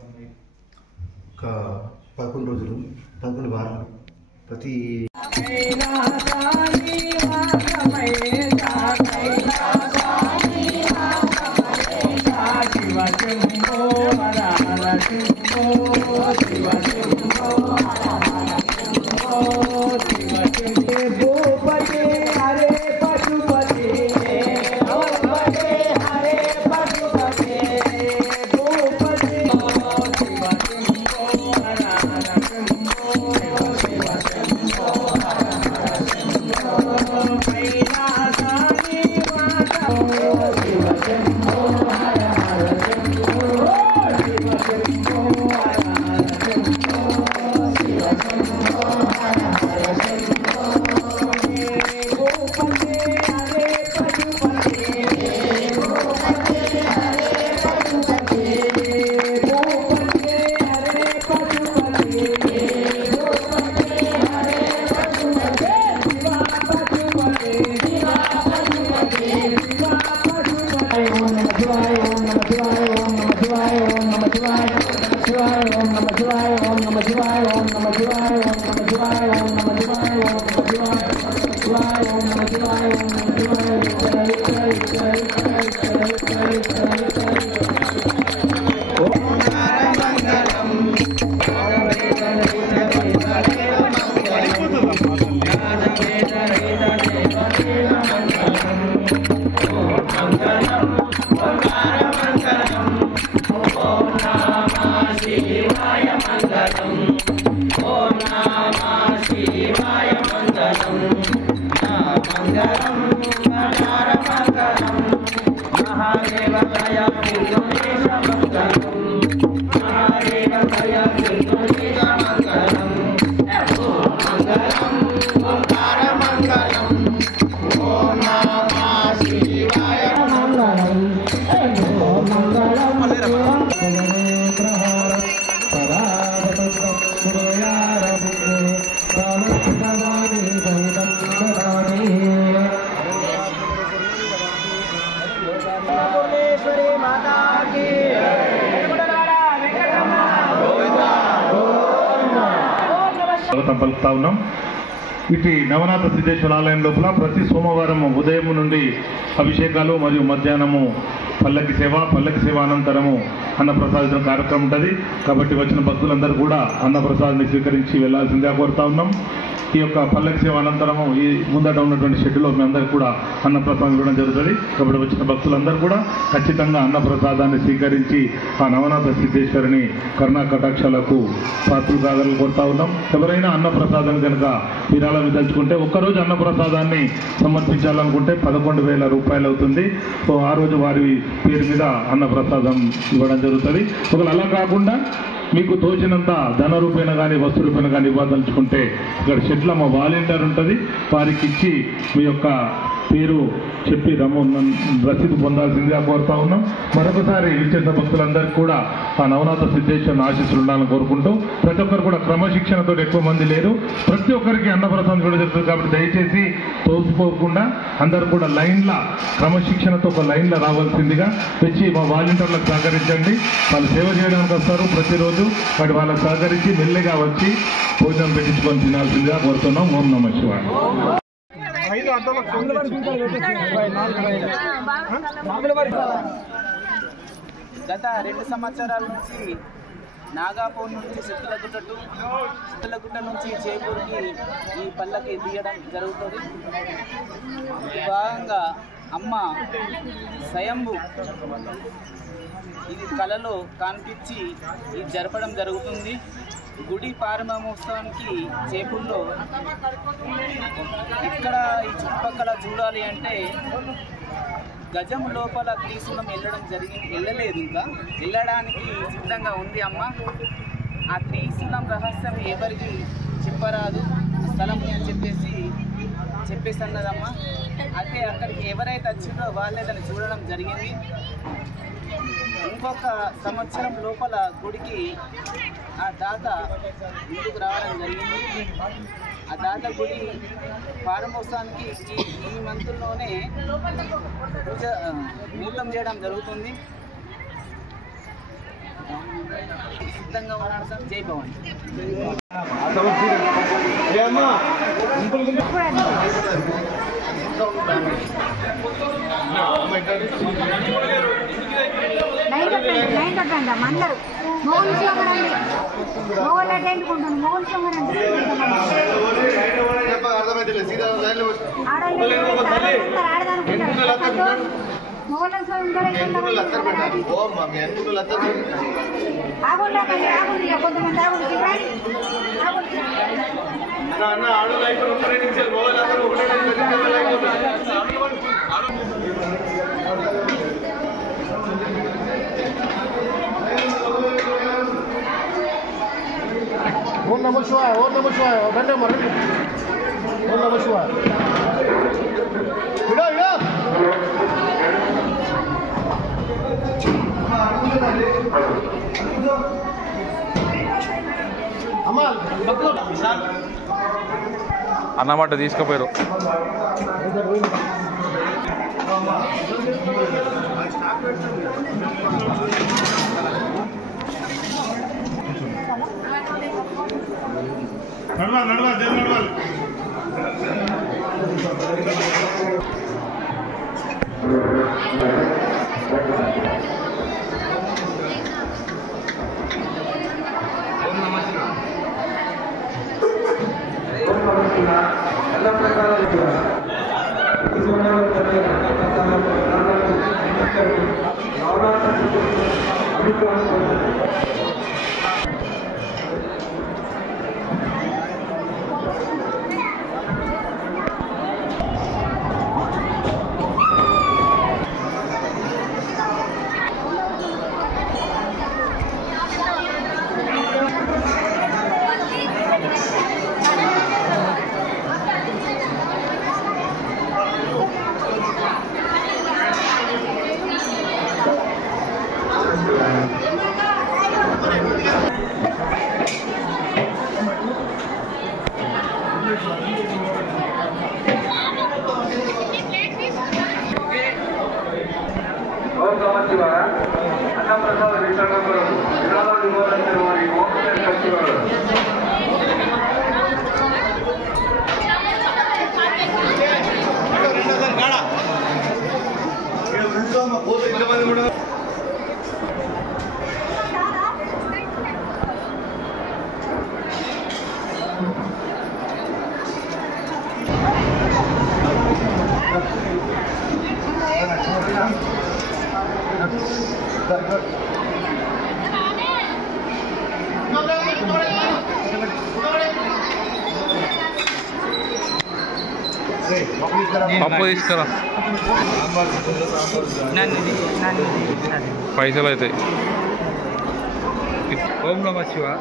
ఒక 11 రోజులు 11 వారాలు ప్రతి పలుకుతా ఉన్నాం. ఇటు నవనాథ సిద్ధేశ్వర ఆలయం లోపల ప్రతి సోమవారం ఉదయం నుండి అభిషేకాలు మరియు మధ్యాహ్నము పల్లకి సేవ అనంతరము అన్నప్రసాదం కార్యక్రమం ఉంటుంది. కాబట్టి వచ్చిన భక్తులందరూ కూడా అన్నప్రసాదాన్ని స్వీకరించి వెళ్లాల్సిందిగా కోరుతా ఉన్నాం. ఈ యొక్క పల్లకి సేవ అనంతరము ఈ ముందట ఉన్నటువంటి షెడ్యూల్లో మీ అందరికీ కూడా అన్నప్రసాదం ఇవ్వడం జరుగుతుంది. కాబట్టి వచ్చిన భక్తులందరూ కూడా ఖచ్చితంగా అన్నప్రసాదాన్ని స్వీకరించి ఆ నవనాథ సిద్ధేశ్వరిని కరుణా కటాక్షాలకు పాత్రలు కాగలని కోరుతా ఉన్నాం. ఎవరైనా అన్నప్రసాదం కనుక విరాళం దలుచుకుంటే ఒక్కరోజు అన్నప్రసాదాన్ని సమర్పించాలనుకుంటే 11,000 రూపాయలు అవుతుంది. సో ఆ రోజు వారి పేరు మీద అన్నప్రసాదం ఇవ్వడం జరుగుతుంది. ఒకవేళ అలా కాకుండా మీకు తోచినంత ధన రూపేణ కానీ వస్తు రూపేణ కానీ ఇవ్వదలుచుకుంటే ఇక్కడ షెడ్లో మా వాలంటీర్ ఉంటుంది, వారికి ఇచ్చి మీ యొక్క పేరు చెప్పి రసీదు పొందాల్సిందిగా కోరుతా ఉన్నాం. మరొకసారి విచ్చేసిన భక్తులందరికీ కూడా ఆ నవనాథ సిద్ధేశ్వరుని ఆశీస్సులు ఉండాలని కోరుకుంటూ ప్రతి ఒక్కరు కూడా క్రమశిక్షణతో ఎక్కువ మంది లేరు, ప్రతి ఒక్కరికి అన్నప్రసాదం కూడా జరుగుతుంది. కాబట్టి దయచేసి తోసిపోకుండా అందరూ కూడా లైన్ల క్రమశిక్షణతో ఒక లైన్లో రావాల్సిందిగా వచ్చి మా వాలంటీర్లకు సహకరించండి. వాళ్ళు సేవ చేయడానికి వస్తారు ప్రతిరోజు. వాటి వాళ్ళకు సహకరించి మెల్లిగా వచ్చి భోజనం పెట్టించుకొని తినాల్సిందిగా కోరుతున్నాం. ఓం నమః శివాయ. గత 2 సంవత్సరాల నుంచి నాగాపూర్ నుంచి సిద్ధలగుట్ట నుంచి చేపూర్కి ఈ పల్లకి తీయడం జరుగుతుంది. ఈ భాగంగా అమ్మ స్వయంభు ఇది కళలో కనిపించి ఇది జరపడం జరుగుతుంది. గుడి ప్రారంభోత్సవానికి చేపూర్లో ఇక్కడ ఈ చుట్టుపక్కల చూడాలి అంటే గజం లోపల త్రిశూలం వెళ్ళలేదు, ఇంకా వెళ్ళడానికి సిద్ధంగా ఉంది అమ్మ. ఆ త్రిశూలం రహస్యం ఎవరికి చెప్పరాదు, స్థలం అని చెప్పేసి అన్నదమ్మ. అయితే అక్కడికి ఎవరైతే వచ్చిందో వాళ్ళే దాన్ని చూడడం జరిగింది. ఇంకొక సంవత్సరం లోపల గుడికి ఆ దాత ముందుకు రావడం జరిగింది. ఆ దాత గుడి ప్రారంభోత్సవానికి ఈ మంత్లోనే పూజ ముహూర్తం చేయడం జరుగుతుంది. సిద్ధంగా ఉన్నాడు సార్. జై భవాని. లైన్ కట్టండి అందరూ మొగలు సోమరండి మొగలు అటెండుకుంటాను మొగలు సోమరండి ఆడదానుకుంటారు మొగల ఆగుండా ఆగుంది కొంతమంది ఆగుంది ఓం నమః శివాయ ఓం నమః శివాయ రండి అమ్మ రండి ఓం నమః శివాయ ఇడో ఇడో అమ్మ అన్నమాట తీసుకుపోయారు. నడవాలి నడవాలి దేవుడు నడవాలి. పప్పు తీసుకురా, పైసలు అవుతాయి. ఓం నమః శివాయ.